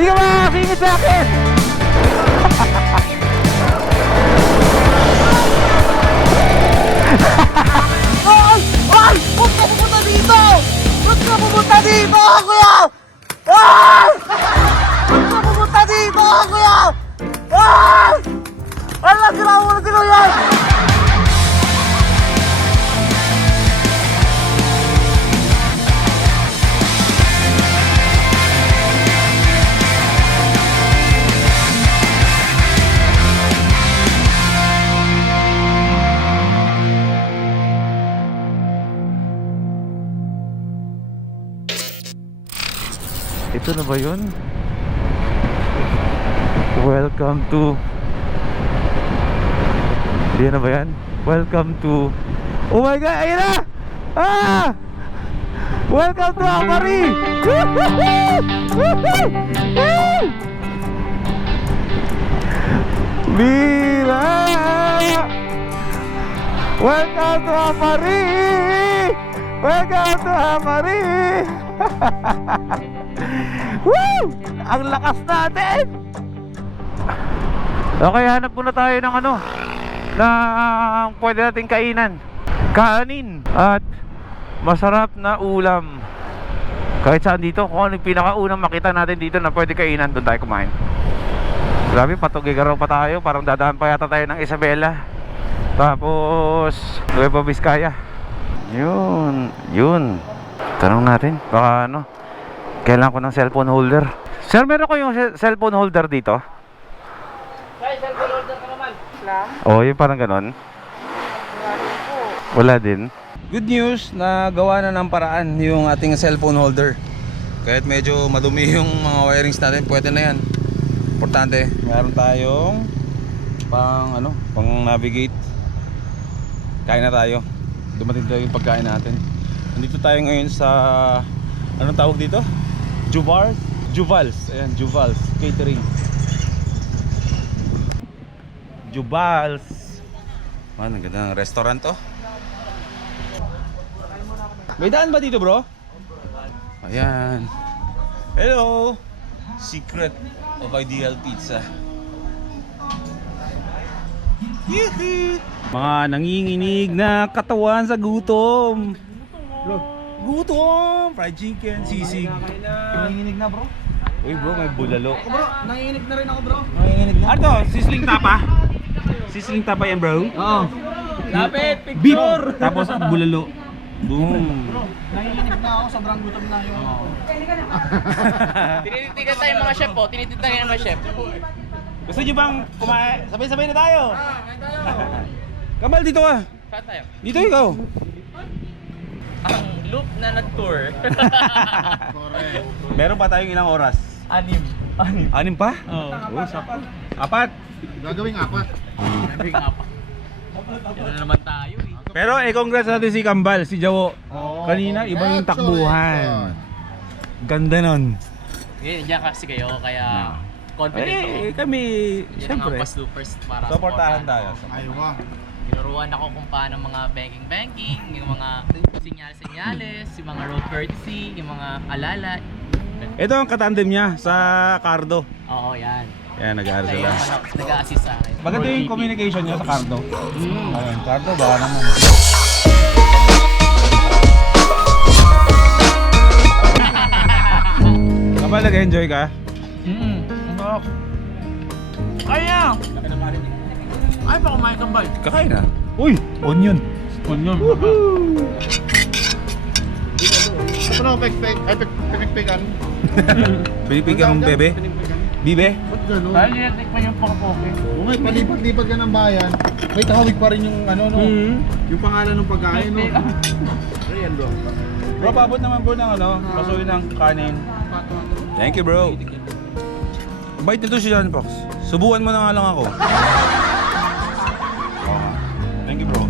Hindi ka makakasingit sa akin! Ay! Ay! Huwag ka pumunta dito! Huwag ka pumunta dito, kuya! Ay! Huwag ka pumunta dito, kuya! Ay! Ala, ginawa mo na sila yan! Ito na ba yun? Welcome to... Hindi na ba yan? Welcome to... Oh my God! Ayun na! Ah! Welcome to Amari! Mira! Welcome to Amari! Welcome to Amari! Woo! Ang lakas natin! Okay, hanap muna tayo ng ano na pwede nating kainan. Kanin at masarap na ulam. Kahit saan dito, kung ano yung pinakaunang makita natin dito na pwede kainan, doon tayo kumain. Grabe, patugigaraw pa tayo. Parang dadaan pa yata tayo ng Isabela. Tapos Nueva Vizcaya. Yun. Tanong natin, baka ano, kailangan ko ng cellphone holder. Sir, meron ko yung cellphone holder dito? Ay, cellphone order ka naman. Oh, yung parang ganon. Wala din. Good news, na gawa na ng paraan yung ating cellphone holder. Kahit medyo madumi yung mga wirings natin, pwede na yan. Importante, meron tayong pang navigate. Kain na tayo. Dumating tayo yung pagkain natin. Nandito tayo ngayon sa, anong tawag dito? Juvals. Ayan, Juvals Catering. Juvals. Man, ang ganda ng restaurant to. May daan ba dito, bro? Ayan. Hello. Secret of Ideal Pizza. Yee-hee. Mga nanginginig na katawan sa gutom. Gutom! Fried chicken, sisig. Nanginginig na, bro. Uy bro, may bulalo. Bro, nanginginig na rin ako, bro. Nanginginig na? Ano to? Sisling tapa? Sisling tapa yan, bro? Oo. Lapit, picture! Beef, tapos bulalo. Boom! Bro, nanginginig na ako. Sobrang gutom na yung... Tinititigan tayo mga chef po, tinititigan tayo mga chef. Gusto nyo bang kumain? Sabay-sabay na tayo! Kamal, dito ka! Saan tayo? Dito ikaw! Ang loop na nag-tour. Meron pa tayong ilang oras? Anim. Anim pa? Oo. Oh, sapat. Apat! Gagawing apat. Sabi nga pa. Yan na naman tayo eh. Pero congrats natin si Kambal, si Jawo. Kanina, iba yung takbuhan. Ganda nun. Ngayon, diyan kasi kayo, kaya confident ako. Kami, Yan siyempre. ang pa-supers para Supportahan tayo. Ayaw ka. Tinuruan ako kung paano mga banking, yung mga sinyales, yung mga road courtesy, yung mga alala. Ito ang katandem niya sa Cardo. Oo, yan. Yan, nag-aaral Kaya sila. nag-a-assist sa akin. Maganda yung communication niya sa Cardo. Ayun, Cardo, baka naman. Kapag nag-enjoy ka? Kaya! Ay, pa kumain kang bal. Kakain na. Uy, onion. Onion. Ito na, pekpekan. Pinipigyan mong bebe? Bibe? Ba't gano'n? Dahil ninatikman yung pangpoke. Kung may palipat-lipat ka ng bayan, may tahawig pa rin yung ano, no? Yung pangalan ng pagkain, no? Ayan, bro. Bro, paabot naman bro ng ano, pasuin ng kanin. Thank you bro. Bait nito si John Fox. Subukan mo na nga lang ako. Thank you bro.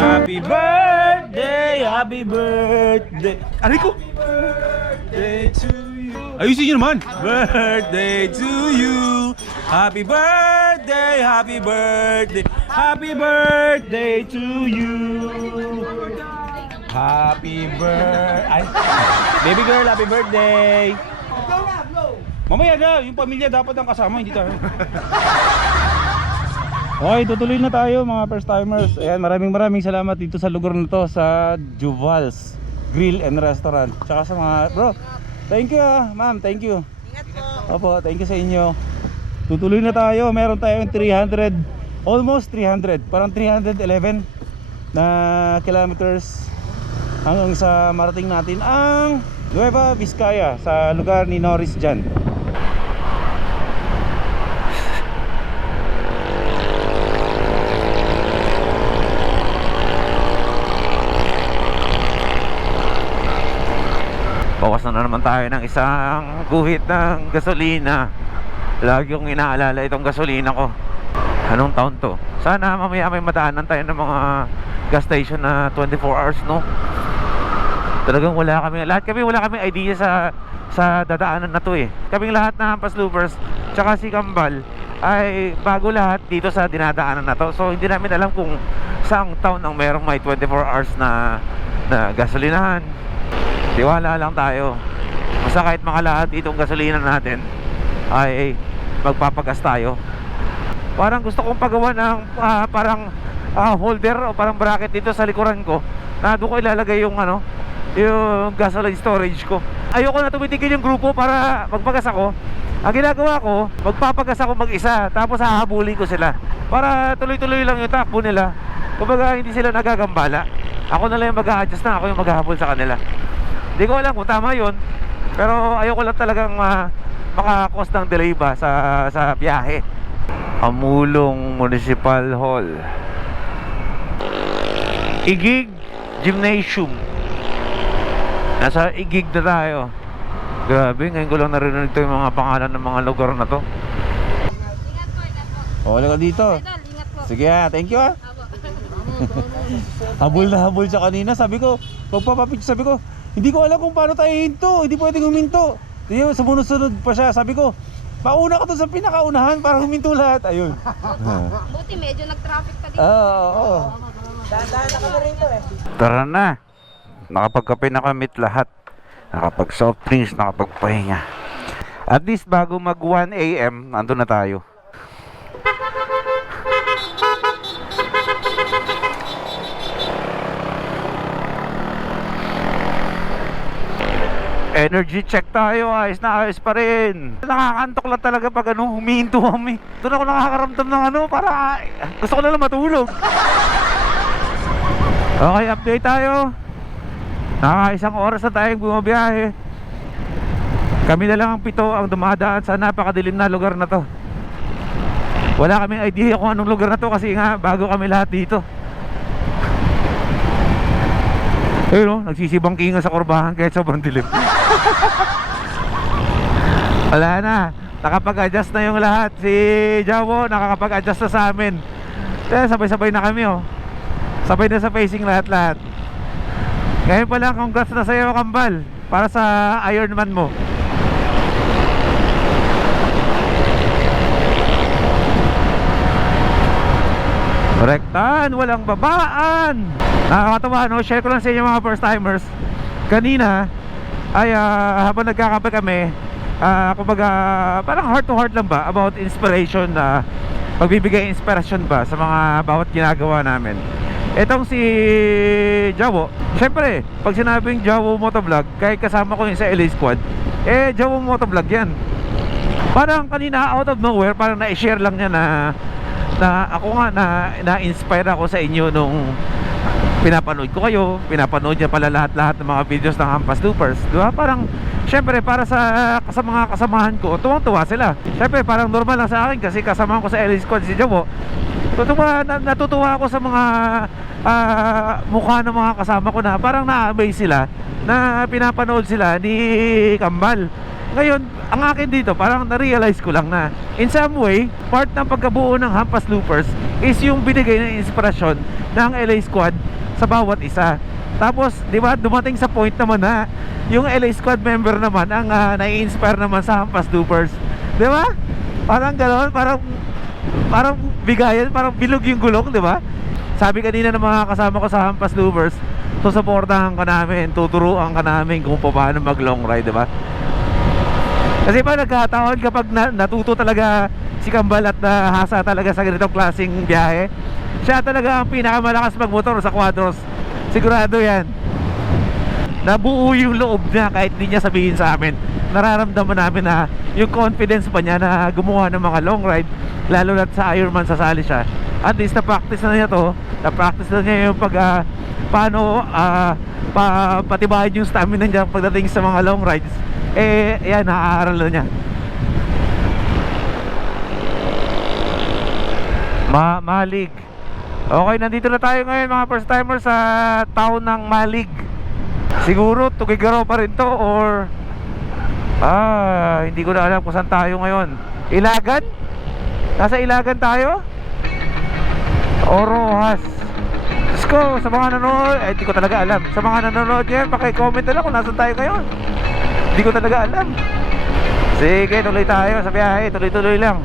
Happy birthday, happy birthday. Aray ko! Birthday to you. Ayusin nyo naman. Birthday to you. Happy birthday. birthday, happy birthday, happy birthday to you. Happy birthday. Baby girl, happy birthday. Mamaya na, yung pamilya dapat ang kasama, hindi tayo. Okay, tutuloy na tayo mga first timers. Ayan, maraming salamat dito sa lugar na to, sa Juval's Grill and Restaurant. Tsaka sa mga, bro, thank you ma'am, thank you. Ingat po. Opo, thank you sa inyo. Tutuloy na tayo, meron tayong 300, almost 300, parang 311 na kilometers hanggang sa marating natin ang Nueva Vizcaya sa lugar ni Norris dyan. Bawas na naman tayo ng isang guhit ng gasolina. Lagi kong inaalala itong gasolina ko. Anong taon to? Sana mamaya may madaanan tayo ng mga gas station na 24 hours, no? Talagang wala kami wala kami idea sa dadaanan na to eh. Kaming lahat na Hampas Loopers tsaka si Kambal ay bago lahat dito sa dinadaanan na to. So hindi namin alam kung saang town ang merong may 24 hours na gasolinahan. Tiwala lang tayo. Basta kahit makalahat itong gasolina natin ay magpapagas tayo. Parang gusto kong pagawa ng parang holder o parang bracket dito sa likuran ko na doon ko ilalagay yung yung gasoline storage ko. Ayoko na tumitigil yung grupo para magpagas ako. Ang ginagawa ko, magpapagas ako mag-isa, tapos hahabulin ko sila para tuloy-tuloy lang yung takbo nila. Kumbaga hindi sila nagagambala. Ako na lang yung mag-a-adjust na, ako yung maghahabol sa kanila. Hindi ko alam kung tama yun, pero ayoko lang talagang maka-cause ng delay ba sa biyahe. Amulong Municipal Hall, Igig Gymnasium. Nasa Igig na tayo. Grabe, ngayon ko lang narinig to yung mga pangalan ng mga lugar na to. Ingat po. Wala ka dito. Idol, ingat po. Sige thank you Abo. Habol na habol siya kanina. Sabi ko, pagpapapitch, sabi ko, hindi ko alam kung paano tayo hinto. Hindi pwedeng huminto. Diyo, sumunod-sunod pa siya. Sabi ko, pauna ka doon sa pinakaunahan para huminto lahat. Ayun. Buti medyo nag-traffic pa dito. Oo. Dahan-dahan na kami rito eh. Tara na. Nakapagkape na kamit lahat. Nakapag soft drinks, nakapagpahinga. At least bago mag 1 AM, nandun na tayo. Energy check tayo, ayos na ayos pa rin. Nakakantok lang talaga pag humihinto kami. Doon ako nakakaramdam ng para gusto ko na lang matulog. Okay, update tayo. Isang oras na tayong bumabiyahe. Kami na lang ang 7 ang dumadaan sa napakadilim na lugar na to. Wala kaming idea kung anong lugar na to kasi nga bago kami lahat dito. Ayun nagsisibang kinga sa kurbahan kahit sobrang dilim. Wala na, nakapag-adjust na yung lahat. Si Jawo nakakapag-adjust na sa amin. Kaya sabay-sabay na kami sabay na sa facing lahat-lahat. Ngayon pa lang, congrats na sa'yo Kambal para sa Ironman mo. Rektan, walang babaan. Nakakatawa share ko lang sa inyo mga first timers. Kanina ay habang nagkakape kami, kumbaga parang heart to heart lang ba about inspiration, pagbibigay inspiration ba sa mga bawat ginagawa namin. Etong si Jawo, syempre pag sinabing Jawo Motovlog, kahit kasama ko yung sa LA Squad, Jawo Motovlog yan. Parang kanina out of nowhere, parang na-share lang niya na ako nga na-inspire ako sa inyo nung pinapanood ko kayo. Pinapanood niya pala lahat ng mga videos ng Hampas Loopers, diba? Parang syempre para sa mga kasamahan ko, tuwang-tuwa sila. Syempre parang normal lang sa akin kasi kasamahan ko sa LA Squad si Jawo. Natutuwa ako sa mga mukha ng mga kasama ko na parang na-amaze sila na pinapanood sila ni Kambal. Ngayon, ang akin dito, parang na-realize ko lang na in some way, part ng pagkabuo ng Hampas Loopers is yung binigay na inspirasyon ng LA Squad sa bawat isa. Tapos, di ba, dumating sa point naman na yung LA Squad member naman ang nai-inspire naman sa Hampas Loopers. Di ba? Parang gano'n, parang parang bigayan, parang bilog yung gulong, di ba? Sabi kanina ng mga kasama ko sa Hampas Louvers, susuportahan ka namin, tuturuan ka namin kung paano mag long ride, di ba? Kasi pa nagkataon kapag natuto talaga si Kambal at nahasa talaga sa ganitong klaseng biyahe, siya talaga ang pinakamalakas magmotor sa Quadros. Sigurado yan. Nabuo yung loob niya kahit hindi niya sabihin sa amin. Nararamdaman namin na yung confidence pa niya na gumawa ng mga long ride, lalo na sa Ironman sasali siya. At least na-practice na niya to. Na-practice na niya yung paano patibayin yung stamina niya pagdating sa mga long rides. Eh, yan, naaaral na niya. Malig. Okay, nandito na tayo ngayon mga first timers sa town ng Malig. Siguro Tugigaraw pa rin to or hindi ko na alam kung saan tayo ngayon. Ilagan? Nasa Ilagan tayo? O Rojas? Diyos ko, sa mga nanonood, hindi ko talaga alam. Sa mga nanonood yan, paki-comment na lang kung nasan tayo ngayon. Hindi ko talaga alam. Sige, tuloy tayo sa biyahe. Tuloy-tuloy lang.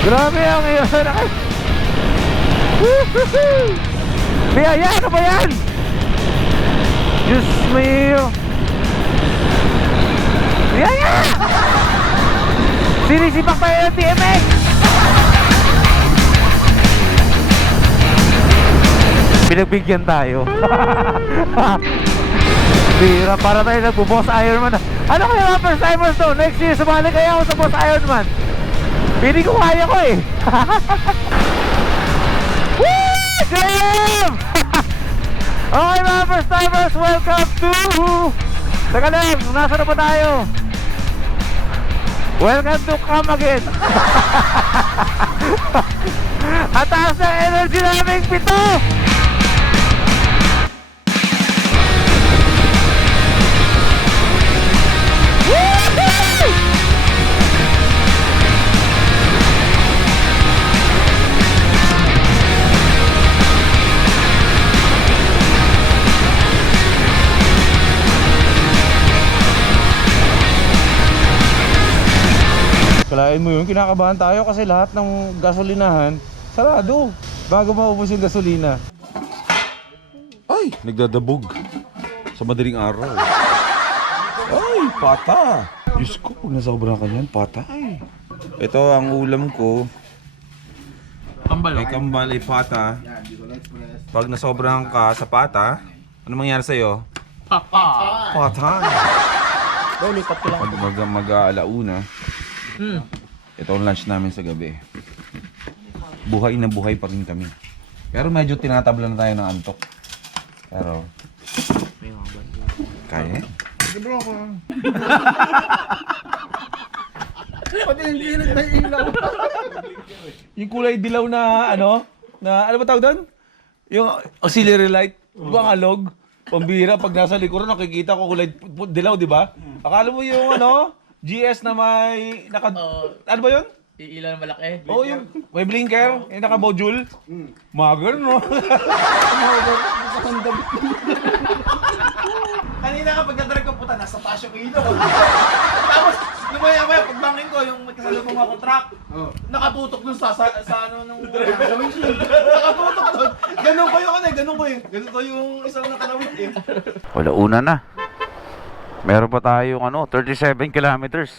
Grabe ang iyo. Biyaya, ano ba yan? Diyos mio. Biyaya! Sinisipak tayo ng TMX. Pinagbigyan tayo. Bira, para tayo nagbo-boss Ironman. Ano kaya mga first timers to? Next year, sumali kaya ako sa boss Ironman. Pili ko kaya ko eh. Woo! Damn! Okay mga first timers, welcome to... Teka lang, nasa na ba tayo? Welcome to Come Again. At taas ng energy namin, pito! Kalain mo yun, kinakabahan tayo kasi lahat ng gasolinahan sarado bago maubos yung gasolina. Ay, nagdadabog sa madaling araw. Ay, pata. Diyos ko, pag nasobra ka niyan, patay. Ito ang ulam ko. Kambal. May kambal ay pata. Pag nasobrahan ka sa pata, ano mangyari sa'yo? Pata. Pag mag-aalauna. Ito ang lunch namin sa gabi. Buhay na buhay pa rin kami. Pero medyo tinatabla na tayo ng antok. Pero kaya. Bro ako. Pati yung gilid na ilaw. Yung kulay dilaw na ano ba tawag doon? Yung auxiliary light. Diba ang alog? Pambira, pag nasa likuran nakikita ko kulay dilaw, di ba? Akala mo yung GS na may ano ba yun? Iilan malaki. Oh, yung may blinker, yung naka-module. Magar, no? Kanina kapag nadrag ko, puta, nasa taas yung ilaw. Tapos, lumaya-maya, pagbangin ko, yung may kasalubong ako truck, nakatutok dun sa ano nung windshield. Nakatutok dun. Ganun ko yung ganun ko yung isang nakalawit eh. Wala, una na. Meron pa tayong 37 kilometers.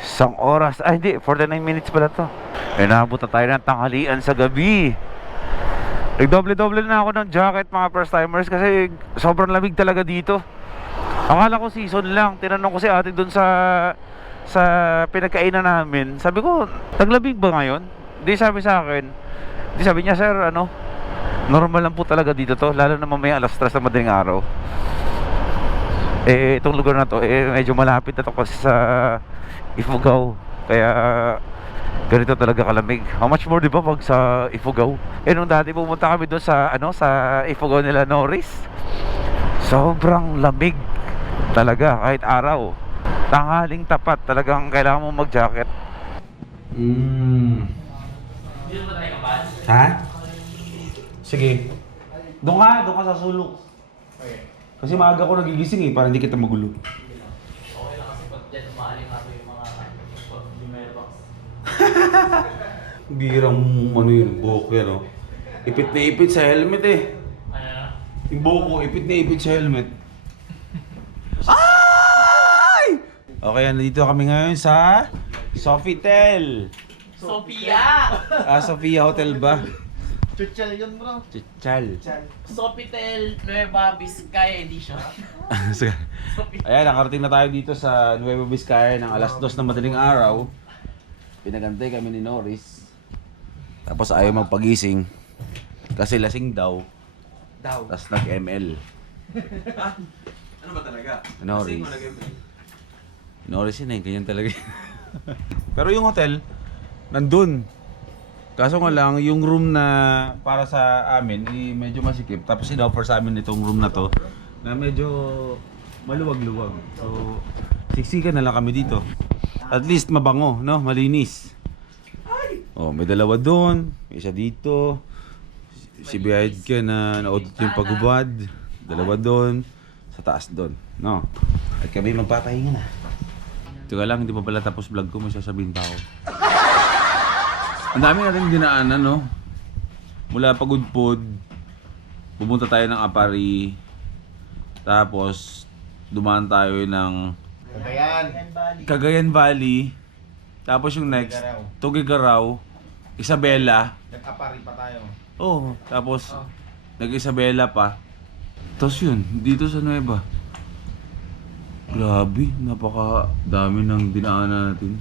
Isang oras. Ay, hindi. 49 minutes pala to. Nabot na tayo ng tanghalian sa gabi. Nagdoble-doble na ako ng jacket mga first timers kasi sobrang lamig talaga dito. Akala ko season lang. Tinanong ko si ate dun sa pinagkainan namin. Sabi ko, naglamig ba ngayon? Di sabi sa akin. Di sabi niya, sir, normal lang po talaga dito to. Lalo na mamaya alas 3 na madaling araw. Itong lugar na to medyo malapit na to kasi sa Ifugao, kaya ganito talaga kalamig. How much more, di ba, pag sa Ifugao? Nung dati pumunta kami doon sa sa Ifugao nila Norris, sobrang lamig talaga kahit araw. Tanghaling tapat, talagang kailangan mo mag-jacket. Ha? Sige. Doon ka sa sulok. Kasi maaga ako nagigising eh, para hindi kita magulo. Okay lang kasi pag dyan umaaling ako yung mga Lumerbox. Birang ano yun, buhok yan oh. Ipit na ipit sa helmet eh. Ano na? Yung buhok ko, ipit na ipit sa helmet. Ay! Okay, nandito kami ngayon sa Sofitel. Sophia! Sofia Hotel ba? Chuchal yun, bro. Chichal. Sofitel Nueva Vizcaya Edition. Ayan, nakarating na tayo dito sa Nueva Vizcaya ng alas 2 ng madaling araw. Pinagantay kami ni Norris. Tapos ayaw magpagising. Kasi lasing daw. Tapos nag-ML. Ano ba talaga? Norris. Norris yun eh, ganyan talaga. Pero yung hotel, nandun. Kaso nga lang, yung room na para sa amin, medyo masikip. Tapos in-offer sa amin itong room na to, na medyo maluwag-luwag. So, siksikan na lang kami dito. At least mabango, no? Malinis. Oh, may dalawa doon, may isa dito. Si Biyahid ka na naudot yung pagubad. Dalawa doon, sa taas doon, no? At kami magpapahinga na. Teka lang, hindi pa pala tapos vlog ko, may sasabihin pa ako. Ang dami natin dinaanan, no? Mula Pagudpod, pumunta tayo ng Apari, tapos dumaan tayo ng Cagayan Valley, tapos yung next, Tugigaraw, Isabela. Nag-apari pa tayo. Oh, tapos nag-Isabela pa. Tapos yun, dito sa Nueva. Grabe, napaka dami ng dinaanan natin.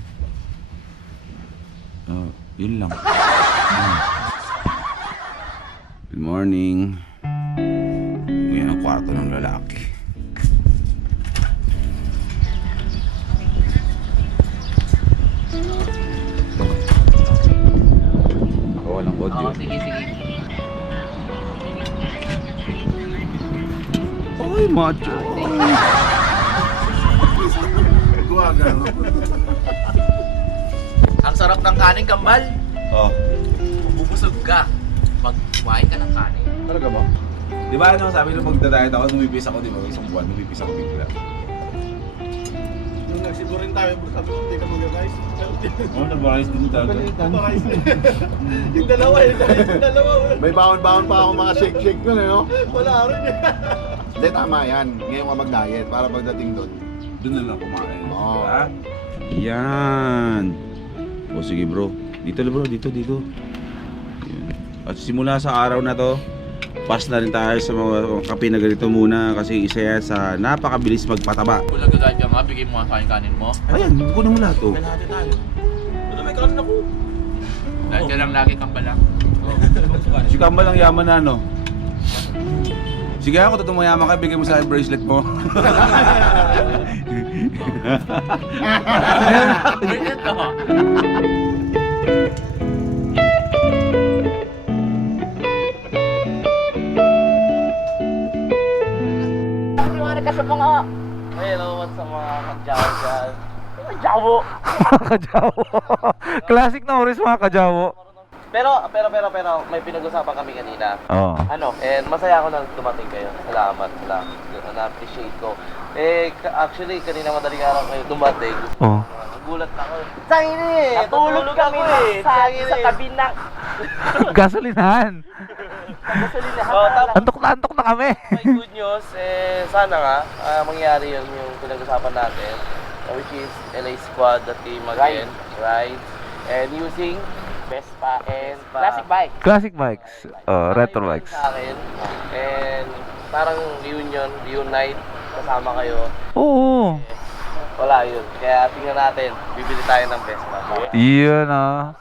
Yun lang. Good morning. Ngayon ang kwarto ng lalaki. Ako walang audio. Oo, sige. Ay, macho. Ang sarap ng kanin, Kambal. Oh. Bubusog ka pag kumain ka ng kanin. Talaga ba? Di ba ano, sabi nung pagdadayat ako, numipis ako, di ba? Isang buwan, numipis ako bigla. Nung nagsigurin tayo, sabi ko, hindi ka mag-rice. Oo, nag-rice din talaga. Yung dalawa, yung dalawa. May baon-baon pa ako mga shake-shake nun eh, no? Wala rin eh. Hindi, tama yan. Ngayon ka mag-diet para pagdating doon. Doon na lang kumain. Oo. Diba? Yan. O sige bro. Dito bro, dito. Yan. At simula sa araw na to, pass na rin tayo sa mga kape na ganito muna kasi isa yan sa napakabilis magpataba. Kung nagagayad ka nga, bigay mo nga kanin mo. Ayan, kunin mo lahat to. Kalahati tayo. Ano, may kanin ako. Dahil ka lang lagi, Kambal lang. Si Kamba lang yaman na no. Sige ako, totoong mayaman ka, bigay mo sa akin bracelet mo. Brilliant to. Hello, what's up mga kadyaw dyan? Kadyawo! Kajawo. Classic Norris mga kajawo. Pero may pinag-usapan kami kanina. Oo. And masaya ako na dumating kayo. Salamat. Na-appreciate ko. Actually, kanina madaling araw kayo dumating. Oh. Nagulat ako. Sangin eh! Natulog kami sa tabi ng Gasolinahan. gasolinahan. Antok na kami. May good news. Sana nga, mangyari yun yung pinag-usapan natin. Which is LA Squad, the team again. Right? And using Vespa and classic bike. Classic bikes. Retro bikes. Sa akin. And parang reunite, kasama kayo. Oo. Wala yun. Kaya tingnan natin, bibili tayo ng Vespa. Iyon ah.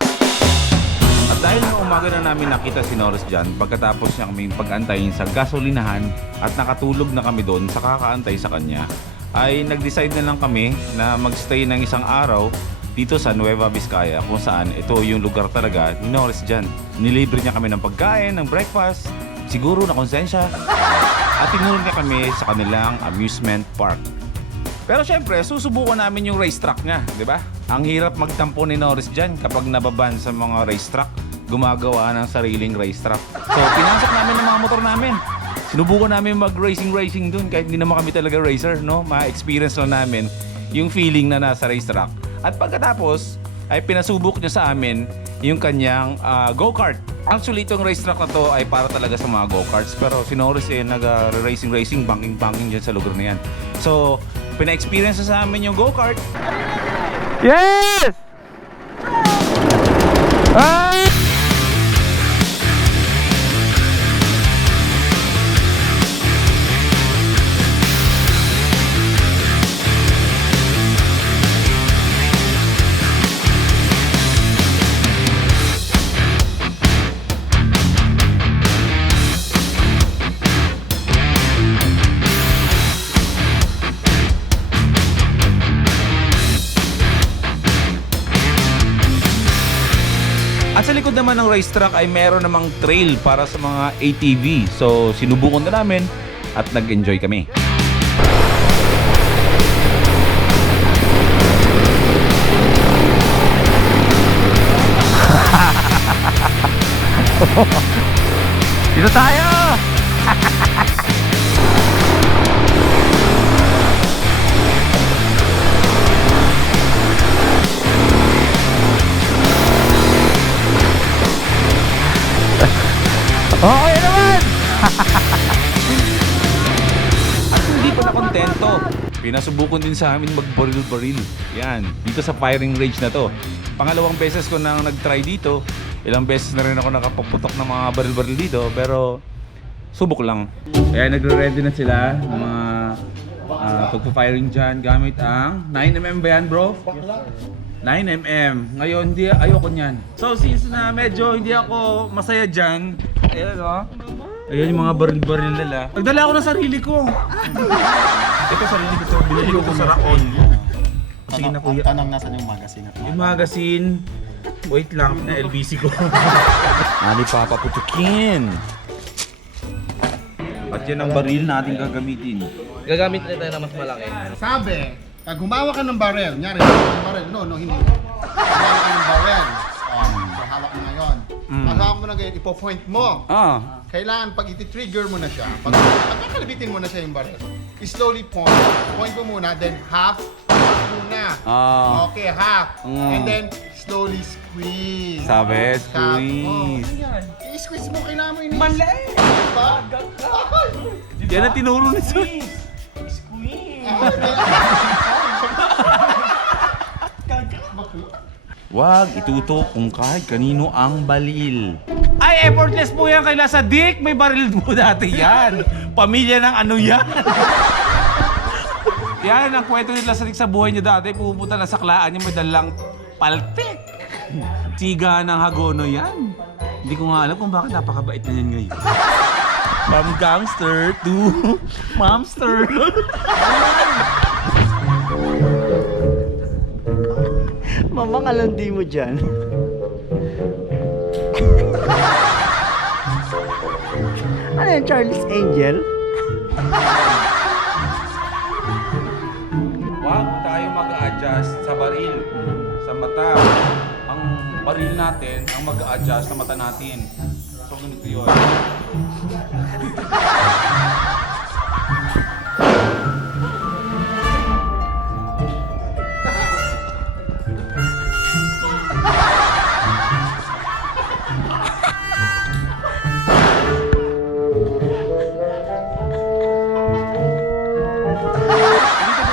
At dahil nung umaga na namin nakita si Norris dyan, pagkatapos niya kaming pag-antayin sa gasolinahan at nakatulog na kami doon sa kakaantay sa kanya, ay nag-decide na lang kami na magstay ng isang araw dito sa Nueva Vizcaya kung saan ito yung lugar talaga ni Norris dyan. Nilibre niya kami ng pagkain, ng breakfast, siguro na konsensya, at tinulog niya kami sa kanilang amusement park. Pero syempre, susubukan namin yung racetrack niya, di ba? Ang hirap magtampo ni Norris dyan kapag nababan sa mga racetrack, gumagawa ng sariling racetrack. So, pinasok namin ang mga motor namin. Sinubukan namin mag-racing dun kahit hindi naman kami talaga racer, no? Ma-experience lang namin yung feeling na nasa racetrack. At pagkatapos, ay pinasubok niya sa amin yung kanyang go-kart. Actually, itong racetrack na to ay para talaga sa mga go-karts. Pero si Norris nag-racing, banking dyan sa lugar na yan. So, pina-experience sa amin yung go-kart. Yes! Ah! At sa likod naman ng racetrack ay meron namang trail para sa mga ATV. So, sinubukan na namin at nag-enjoy kami. Dito tayo! Okay naman! At hindi pa na kontento. Pinasubukan din sa amin mag-baril-baril. Yan, dito sa firing range na to. Pangalawang beses ko nang nag-try dito. Ilang beses na rin ako nakapaputok ng mga baril-baril dito. Pero subok lang. Kaya nagre-ready na sila ng mga pagpa-firing dyan gamit ang 9mm ba yan, bro? 9mm. Ngayon, ayoko niyan. So, since na medyo hindi ako masaya dyan, ayan o. Ayan yung mga baril-baril nila. Nagdala ako ng sarili ko. Ito sarili ko to. Binili ko sa Raon. Sige na kuya. Tanong nasan yung magazine at Yung magazine, wait lang, na LBC ko. Ali papaputukin. At yan ang baril natin gagamitin. Gagamit na tayo na mas malaki. Sabi, pag humawa ka ng barel, nyari, barel, hindi. Humawa ka ng barel. So, hawak mo ngayon. Pag hawak mo na ganyan, ipo-point mo. Kailangan pag iti-trigger mo na siya, pag kakalabitin mo na siya yung barel, slowly point. Point mo muna, then half muna. Okay, half. And then, slowly squeeze. Sabi, Half. squeeze. I-squeeze mo, kailangan mo ini. Mali! Diba? Yan ang tinuro ni Sir. Wag itutok kung kahit kanino ang balil. Ay, effortless po yan kay Lasa Dick. May baril mo dati yan. Pamilya ng ano yan. Yan ang kwento ni Lasa Dick sa buhay niya dati. Pupunta na sa klaan niya, may dalang paltek. Tiga ng Hagono yan. Hindi ko nga alam kung bakit napakabait na yan ngayon. From gangster to momster. Mamang alandi mo dyan. Ano yan, Charlie's Angel? Huwag tayo mag-a-adjust sa baril, sa mata. Ang baril natin, ang mag-a-adjust sa mata natin. So, ganito yun.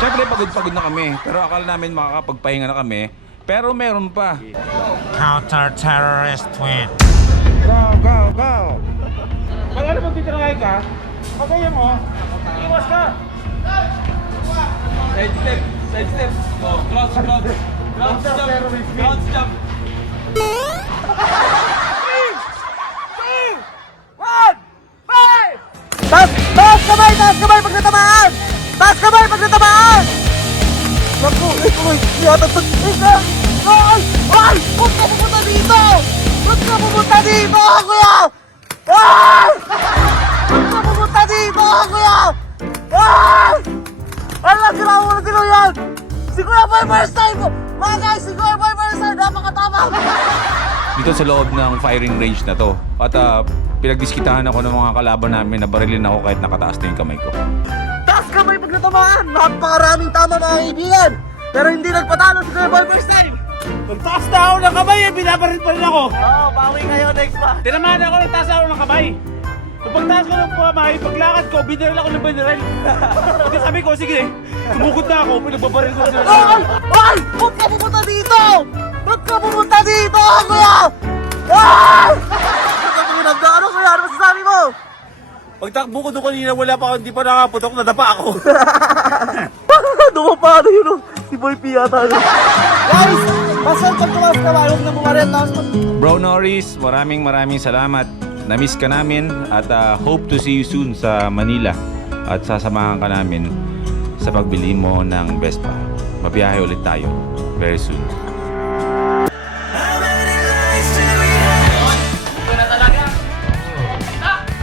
Siyempre, pagod-pagod na kami. Pero akala namin makakapagpahinga na kami. Pero meron pa. Counter-terrorist twin. Go, go, go! Pag ano magtitry ka, pagkaya mo, iwas ka! Side step, side step. Oh, crouch jump. Crouch jump. Taas kamay pag natamaan! Taas kamay pag natamaan! Naku, yata ito. Ay! Huwag ka pumunta dito! Huwag ka pumunta dito, kuya! Ay! Huwag ka pumunta dito, kuya! Ay! Ala, sila mo na yan! Si Kuya Boy first time! Mga guys, si Kuya Boy first time! Napakatama! Dito sa loob ng firing range na to. At pinagdiskitahan ako ng mga kalaban namin na barilin ako kahit nakataas na yung kamay ko. Taas kamay pag natamaan! Napakaraming tama mga kaibigan! Pero hindi nagpatalo sa Kuya Bal first time! Nagtaas na ako ng kamay, binabaril pa rin ako. Oo, bawi kayo next pa! Tinamaan ako, nagtaas ako ng kamay. Nung pagtaas ko ng kamay, paglakad ko, binaril ako ng binaril. Hindi sabi ko, sige, tumukod na ako, pinagbabaril ko sila. Ay! Ay! Ba't ka pumunta dito? Ba't ka pumunta dito, Kuya? Ay! Ba't ka pumunta? Ano Kuya? Ano masasabi mo? Pagtakbo ko doon kanina, wala pa ako, hindi pa nakaputok, nadapa ako. Doon pa ano yun? Si Boy P yata yun. Guys! Basta pag tumas ka, huwag na bumaril. Bro Norris, maraming salamat. Na-miss ka namin at hope to see you soon sa Manila. At sasamahan ka namin sa pagbili mo ng Vespa. Mabiyahe ulit tayo very soon.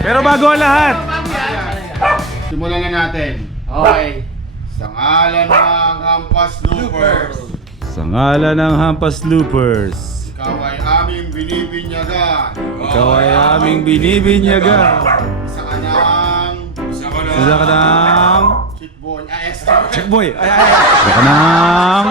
Pero bago ang lahat, Simulan na natin. Okay. Sa ngalan ng Hampas Loopers, Sa ngalan ng Hampas Loopers, ikaw ay aming binibinyagan. ikaw ay aming binibinyagan. Isa ka ng... Isa ka ng... Cheat boy. Check boy! Isa ka ng...